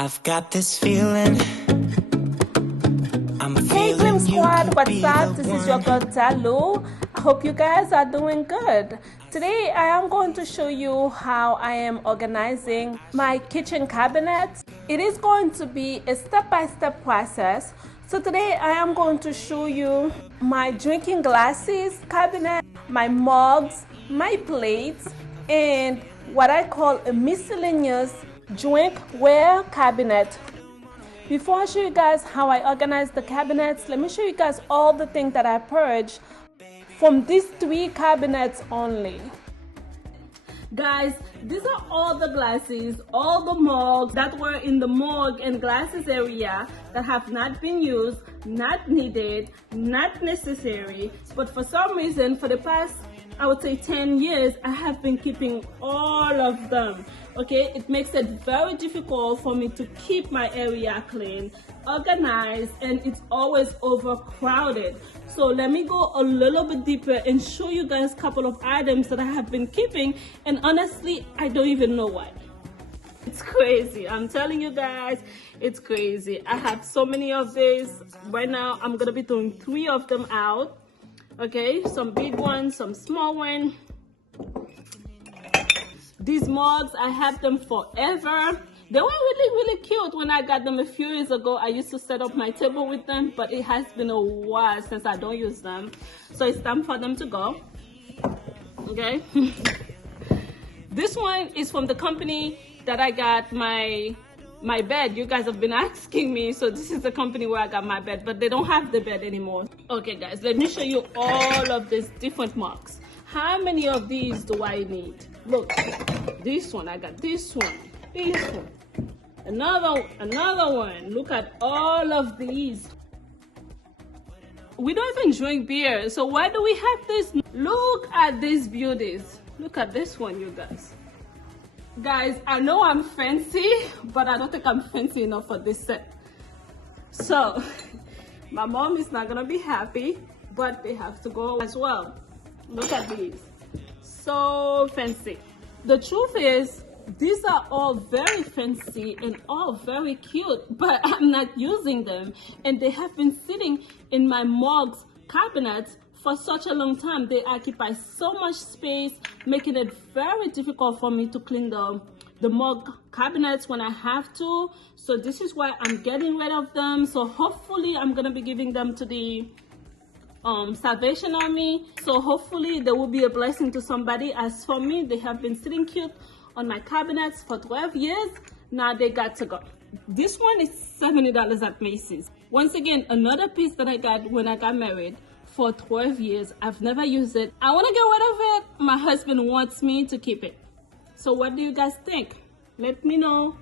I've got this feeling. Hey Glam Squad, what's up? This is your girl Dalou. I hope you guys are doing good. Today I am going to show you how I am organizing my kitchen cabinets. It is going to be a step-by-step process. So today I am going to show you my drinking glasses cabinet, my mugs, my plates, and what I call a miscellaneous drinkware cabinet. Before I show you guys how I organize the cabinets, let me show you guys all the things that I purged from these 3 cabinets only. Guys, these are all the glasses, all the mugs that were in the mug and glasses area that have not been used, not needed, not necessary, but for some reason for the past, I would say 10 years, I have been keeping all of them. Okay, it makes it very difficult for me to keep my area clean, organized, and it's always overcrowded. So let me go a little bit deeper and show you guys a couple of items that I have been keeping, and honestly, I don't even know why. It's crazy. I'm telling you guys, it's crazy. I have so many of these. Right now, I'm gonna be throwing 3 of them out. Okay, some big ones, some small ones. These mugs, I had them forever. They were really cute when I got them a few years ago. I used to set up my table with them, but it has been a while since I don't use them. So it's time for them to go. Okay. This one is from the company that I got my bed. You guys have been asking me, so this is the company where I got my bed, but they don't have the bed anymore. Okay guys, let me show you all of these different mugs. How many of these do I need? Look, this one, I got this one, another one. Look at all of these. We don't even drink beer, so why do we have this? Look at these beauties. Look at this one, you guys. Guys, I know I'm fancy, but I don't think I'm fancy enough for this set. So, my mom is not gonna be happy, but they have to go as well. Look at these. So fancy. The truth is, these are all very fancy and all very cute, but I'm not using them. And they have been sitting in my mugs cabinets for such a long time. They occupy so much space, making it very difficult for me to clean the mug cabinets when I have to. So this is why I'm getting rid of them. So hopefully I'm gonna be giving them to the Salvation Army. So hopefully they will be a blessing to somebody. As for me, they have been sitting cute on my cabinets for 12 years. Now they got to go. This one is $70 at Macy's. Once again, another piece that I got when I got married. For 12 years, I've never used it. I want to get rid of it. My husband wants me to keep it. So what do you guys think? Let me know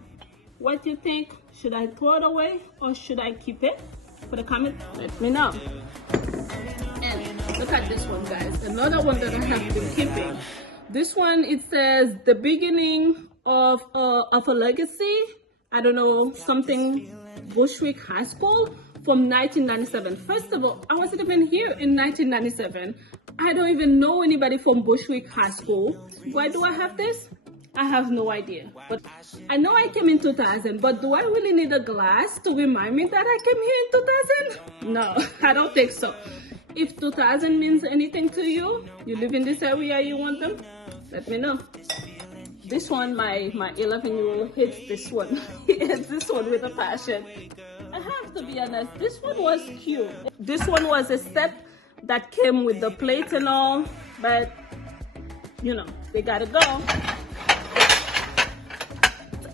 what you think. Should I throw it away or should I keep it? Put a comment, let me know. And look at this one, guys. Another one that I have been keeping. This one, it says the beginning of a legacy. I don't know, something Bushwick High School. From 1997. First of all, I wasn't even here in 1997. I don't even know anybody from Bushwick High School. Why do I have this? I have no idea. But I know I came in 2000, but do I really need a glass to remind me that I came here in 2000? No, I don't think so. If 2000 means anything to you, you live in this area, you want them, let me know. This one, my 11-year-old hates this one. He hates this one with a passion. I have to be honest, this one was cute. This one was a set that came with the plates and all, but you know, they gotta go.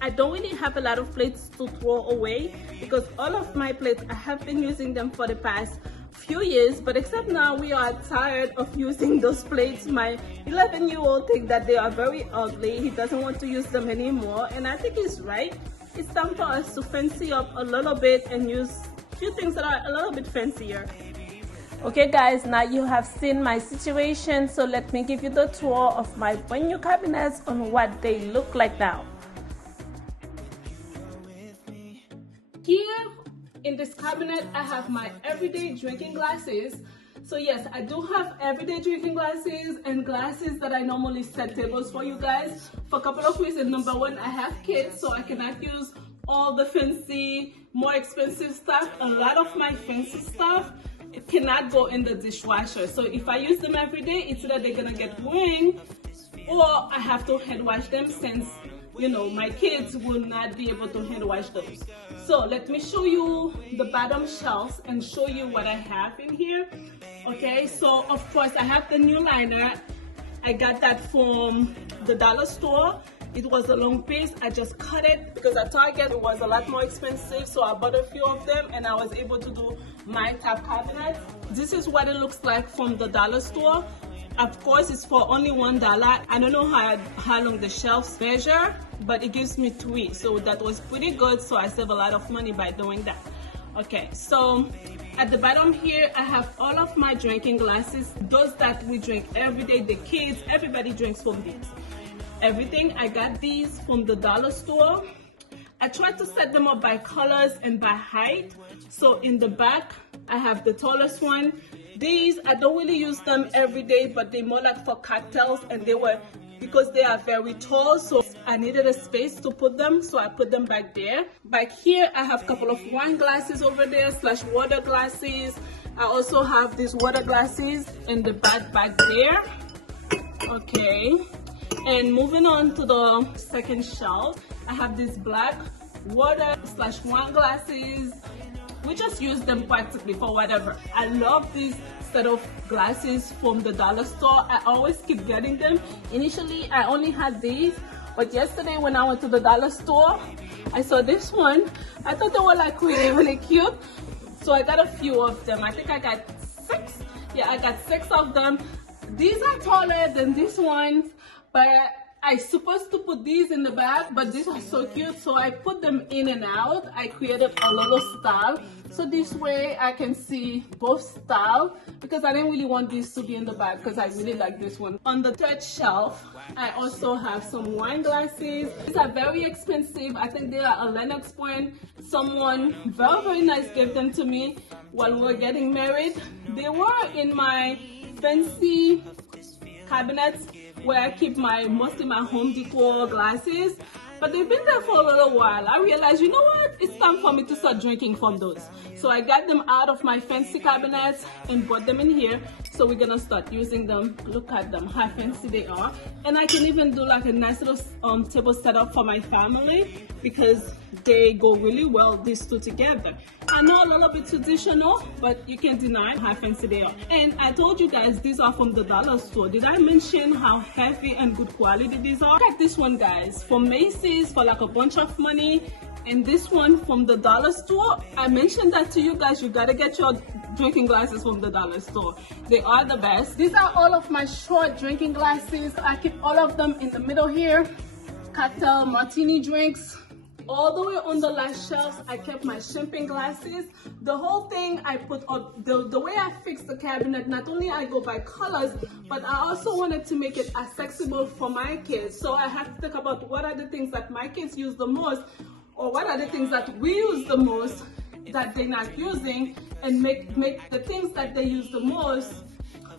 I don't really have a lot of plates to throw away because all of my plates, I have been using them for the past few years, but except now we are tired of using those plates. My 11-year-old thinks that they are very ugly. He doesn't want to use them anymore, and I think he's right. It's time for us to fancy up a little bit and use a few things that are a little bit fancier. Okay guys, now you have seen my situation, so let me give you the tour of my brand new cabinets on what they look like now. Here in this cabinet, I have my everyday drinking glasses. So yes, I do have everyday drinking glasses and glasses that I normally set tables for you guys for a couple of reasons. Number one, I have kids, so I cannot use all the fancy, more expensive stuff. A lot of my fancy stuff, it cannot go in the dishwasher. So if I use them every day, it's either they're gonna get ruined or I have to hand wash them, since you know my kids will not be able to hand wash those. So let me show you the bottom shelves and show you what I have in here. Okay, so of course I have the new liner. I got that from the dollar store. It was a long piece. I just cut it because at Target it was a lot more expensive, so I bought a few of them and I was able to do my top cabinet. This is what it looks like from the dollar store. Of course, it's for only $1. I don't know how long the shelves measure, but it gives me 3, so that was pretty good. So I save a lot of money by doing that. Okay, so at the bottom here, I have all of my drinking glasses, those that we drink every day. The kids, everybody drinks from these. Everything, I got these from the dollar store. I tried to set them up by colors and by height. So in the back, I have the tallest one. These, I don't really use them every day, but they're more like for cocktails, and they were, because they are very tall, so I needed a space to put them, so I put them back there. Back here, I have a couple of wine glasses over there, / water glasses. I also have these water glasses in the back there. Okay, and moving on to the second shelf, I have these black water / wine glasses. We just use them practically for whatever. I love these set of glasses from the dollar store. I always keep getting them. Initially, I only had these, but yesterday when I went to the dollar store, I saw this one. I thought they were like really cute, so I got a few of them. I think I got 6. Yeah, I got 6 of them. These are taller than these ones, but I supposed to put these in the back, but these are so cute, so I put them in and out. I created a little style, so this way I can see both style, because I didn't really want these to be in the back because I really like this one. On the third shelf, I also have some wine glasses. These are very expensive. I think they are a Lennox brand. Someone very nice gave them to me while we were getting married. They were in my fancy cabinets where I keep mostly my home decor glasses, but they've been there for a little while. I realized, you know what, it's time for me to start drinking from those. So I got them out of my fancy cabinets and brought them in here. So we're gonna start using them. Look at them, how fancy they are. And I can even do like a nice little table setup for my family, because they go really well, these two together. I know a little bit traditional, but you can't deny how fancy they are. And I told you guys these are from the dollar store. Did I mention how heavy and good quality these are? Look at this one, guys, from Macy's for like a bunch of money. And this one from the dollar store, I mentioned that to you guys. You gotta get your drinking glasses from the dollar store. They are the best. These are all of my short drinking glasses. I keep all of them in the middle here. Cocktail martini drinks. All the way on the last shelves, I kept my champagne glasses. The whole thing I put up, the way I fixed the cabinet, not only I go by colors, but I also wanted to make it accessible for my kids. So I have to think about what are the things that my kids use the most, or what are the things that we use the most that they're not using, and make the things that they use the most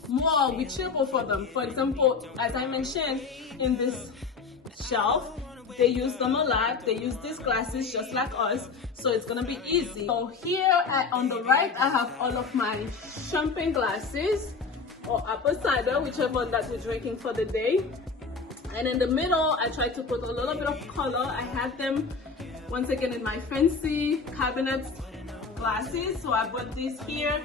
more reachable for them. For example, as I mentioned, in this shelf, they use them a lot. They use these glasses just like us, so it's gonna be easy. So here on the right, I have all of my champagne glasses, or apple cider, whichever one that we're drinking for the day. And in the middle, I try to put a little bit of color. I have them once again in my fancy cabinet glasses, so I put these here.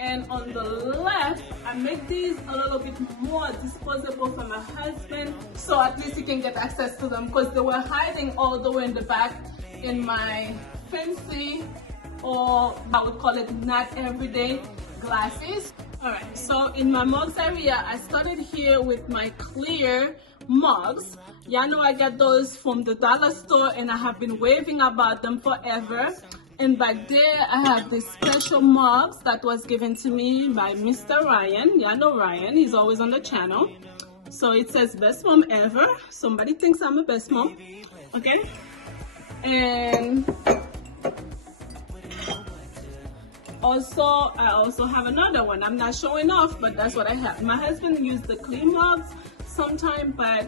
And on the left, I make these a little bit more disposable for my husband, so at least he can get access to them, because they were hiding all the way in the back in my fancy, or I would call it not everyday glasses. Alright, so in my mugs area, I started here with my clear mugs. Y'all know I got those from the dollar store, and I have been raving about them forever. And back there, I have this special mugs that was given to me by Mr. Ryan. Y'all know Ryan, he's always on the channel. So it says best mom ever. Somebody thinks I'm a best mom, okay? And also, I also have another one. I'm not showing off, but that's what I have. My husband used the clean mugs sometime, but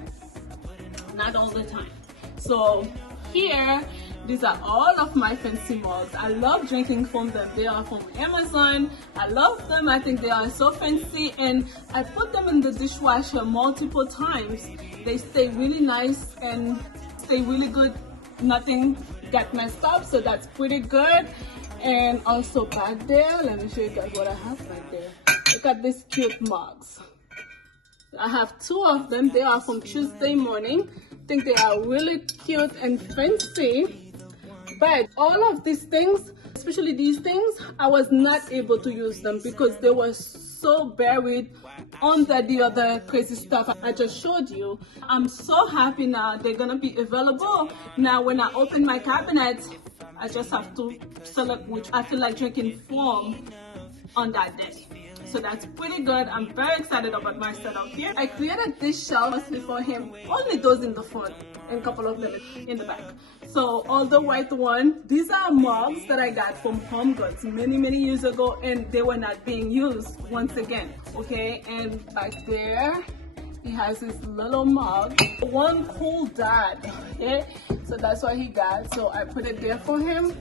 not all the time. So here, these are all of my fancy mugs. I love drinking from them. They are from Amazon. I love them. I think they are so fancy, and I put them in the dishwasher multiple times. They stay really nice and stay really good. Nothing got messed up, so that's pretty good. And also back there, let me show you guys what I have right there. Look at these cute mugs. I have 2 of them. They are from Tuesday morning. I think they are really cute and fancy. But all of these things, especially these things, I was not able to use them because they were so buried under the other crazy stuff I just showed you. I'm so happy now they're gonna be available. Now when I open my cabinet, I just have to select which I feel like drinking from on that day. So that's pretty good. I'm very excited about my setup here. I created this shelf mostly for him, only those in the front and a couple of them in the back. So all the white one, these are mugs that I got from Home Goods many years ago, and they were not being used once again, okay? And back there, he has his little mug. One cool dad, okay? So that's what he got. So I put it there for him.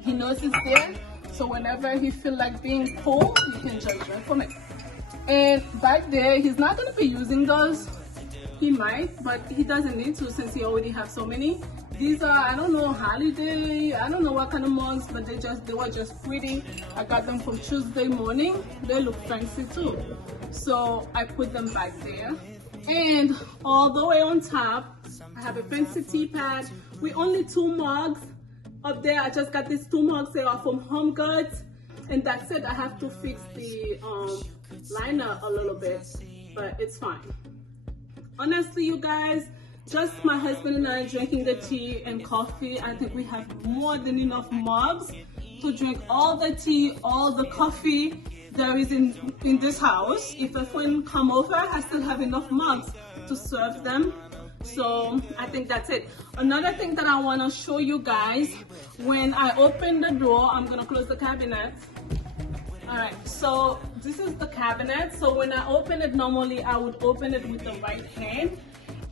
He knows it's there. So whenever he feel like being cool, you can just drink from it. And back there, he's not gonna be using those. He might, but he doesn't need to since he already have so many. These are, I don't know, holiday, I don't know what kind of mugs, but they were just pretty. I got them from Tuesday morning. They look fancy too. So I put them back there. And all the way on top, I have a fancy tea pad with only 2 mugs. Up there, I just got these 2 mugs. They are from Home Goods, and that's it. I have to fix the liner a little bit, but it's fine. Honestly, you guys, just my husband and I drinking the tea and coffee. I think we have more than enough mugs to drink all the tea, all the coffee there is in this house. If a friend come over, I still have enough mugs to serve them. So I think that's it. Another thing that I want to show you guys, when I open the door, I'm gonna close the cabinet. All right, so this is the cabinet. So when I open it, normally I would open it with the right hand,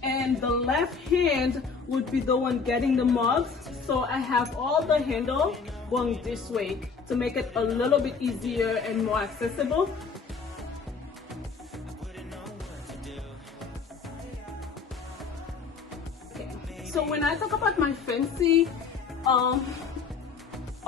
and the left hand would be the one getting the mugs. So I have all the handle going this way to make it a little bit easier and more accessible. So when I talk about my fancy, or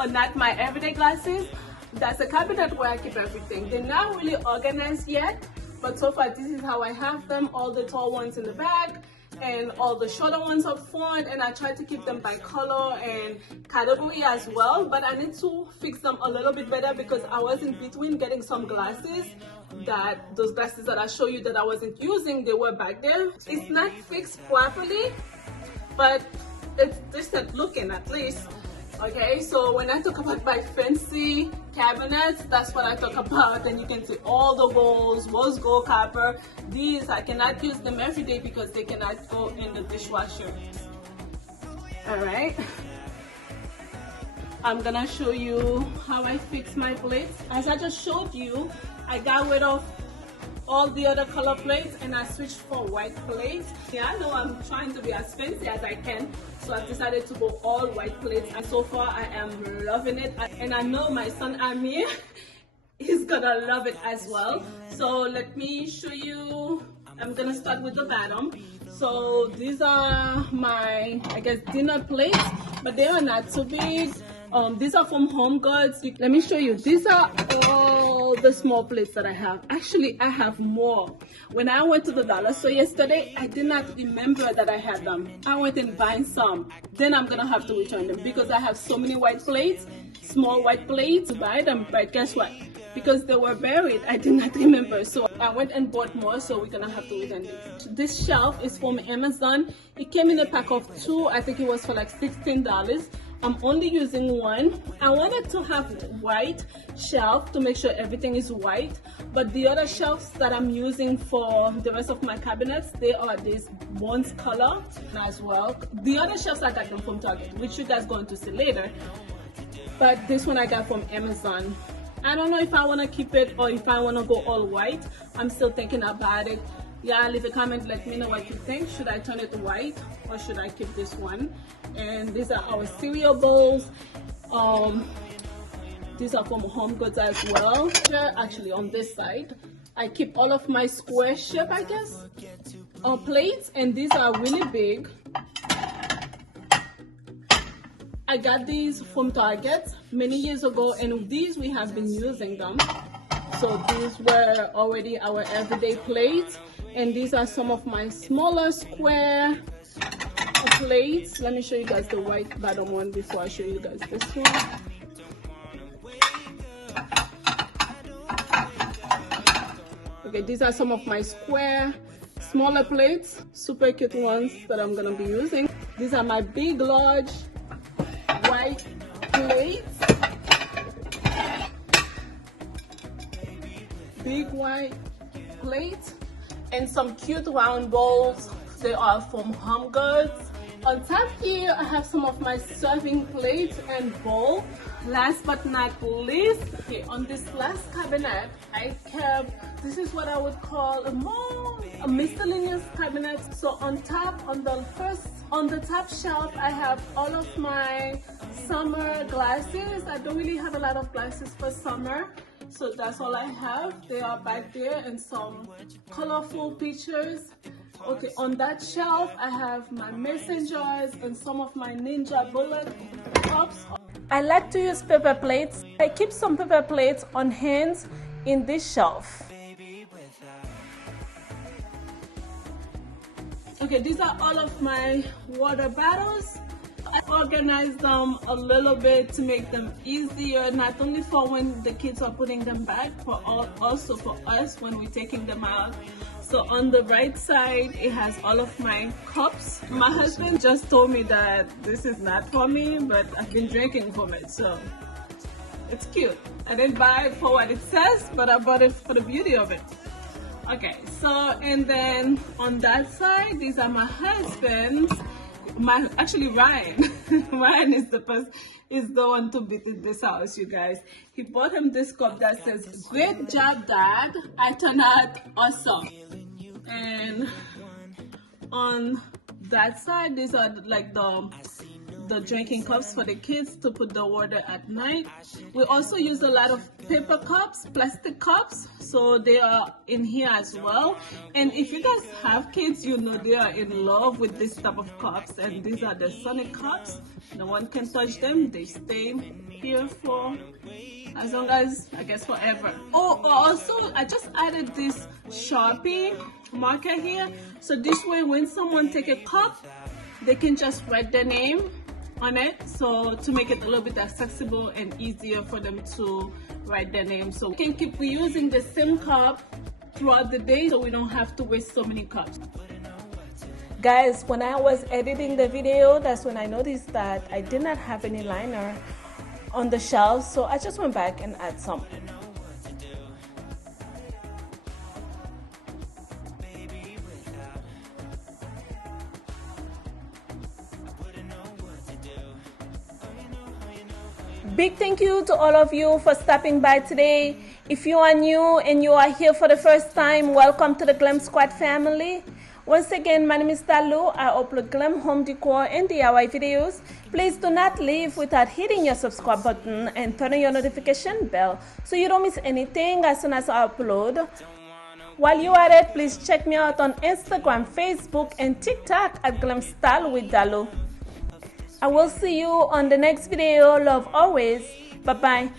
not my everyday glasses, that's a cabinet where I keep everything. They're not really organized yet, but so far this is how I have them. All the tall ones in the back and all the shorter ones up front, and I try to keep them by color and category as well, but I need to fix them a little bit better because I was in between getting some glasses, those glasses that I show you that I wasn't using, they were back there. It's not fixed properly, but it's decent looking at least. Okay, so when I talk about my fancy cabinets, that's what I talk about. And you can see all the bowls, rose gold, copper. These, I cannot use them every day because they cannot go in the dishwasher. All right, I'm gonna show you how I fix my plates. As I just showed you, I got rid of all the other color plates and I switched for white plates. Yeah, I know I'm trying to be as fancy as I can, so I've decided to go all white plates, and so far I am loving it, and I know my son Amir is gonna love it as well. So let me show you. I'm gonna start with the bottom. So these are my, I guess, dinner plates, but they are not so big. These are from Home Goods. Let me show you. These are all the small plates that I have. Actually, I have more. When I went to the dollar store yesterday, I did not remember that I had them. I went and buying some. Then I'm gonna have to return them because I have so many white plates, small white plates to buy them. But guess what? Because they were buried, I did not remember. So I went and bought more, so we're gonna have to return this. This shelf is from Amazon. It came in a pack of 2. I think it was for like $16. I'm only using 1. I wanted to have white shelf to make sure everything is white, but the other shelves that I'm using for the rest of my cabinets, they are this bronze color as well. The other shelves I got them from Target, which you guys going to see later, but this one I got from Amazon. I don't know if I want to keep it or if I want to go all white. I'm still thinking about it. Yeah, leave a comment, let me know what you think. Should I turn it white or should I keep this one? And these are our cereal bowls. These are from Home Goods as well. Actually, on this side, I keep all of my square shape, I guess, plates, and these are really big. I got these from Target many years ago, and these we have been using them. So these were already our everyday plates, and these are some of my smaller square plates. Let me show you guys the white bottom one before I show you guys this one. Okay, these are some of my square smaller plates, super cute ones that I'm gonna be using. These are my big large white plates, big white plates, and some cute round bowls. They are from Home Goods. On top here, I have some of my serving plates and bowl. Last but not least, okay, on this last cabinet, I kept, this is what I would call a miscellaneous cabinet. So on the top shelf, I have all of my summer glasses. I don't really have a lot of glasses for summer, so that's all I have. They are back there, and some colorful pictures. Okay, on that shelf, I have my mason jars and some of my Ninja bullet cups. I like to use paper plates. I keep some paper plates on hands in this shelf. Okay, these are all of my water bottles. I organize them a little bit to make them easier, not only for when the kids are putting them back, but also for us when we're taking them out. So on the right side, it has all of my cups. My husband just told me that this is not for me, but I've been drinking from it, so it's cute. I didn't buy it for what it says, but I bought it for the beauty of it. Okay, so, and then on that side, these are my husband's. Actually Ryan. Ryan is the one to beat in this house, you guys. He bought him this cup that says, "Great job, Dad. I turned out awesome." And on that side, these are like the drinking cups for the kids to put the water at night. We also use a lot of paper cups, plastic cups, so they are in here as well. And if you guys have kids, you know they are in love with this type of cups, and these are the Sonic cups. No one can touch them. They stay here for as long as, I guess, forever. Oh, also I just added this Sharpie marker here, so this way when someone take a cup, they can just write their name on it, so to make it a little bit accessible and easier for them to write their name. So we can keep reusing the same cup throughout the day, so we don't have to waste so many cups. Guys, when I was editing the video, that's when I noticed that I did not have any liner on the shelves, so I just went back and add some. Big thank you to all of you for stopping by today. If you are new and you are here for the first time, welcome to the Glam Squad family. Once again, my name is Dalou. I upload glam home decor and DIY videos. Please do not leave without hitting your subscribe button and turning your notification bell so you don't miss anything as soon as I upload. While you are at it, please check me out on Instagram, Facebook, and TikTok at Glam Style with Dalou. I will see you on the next video. Love always. Bye-bye.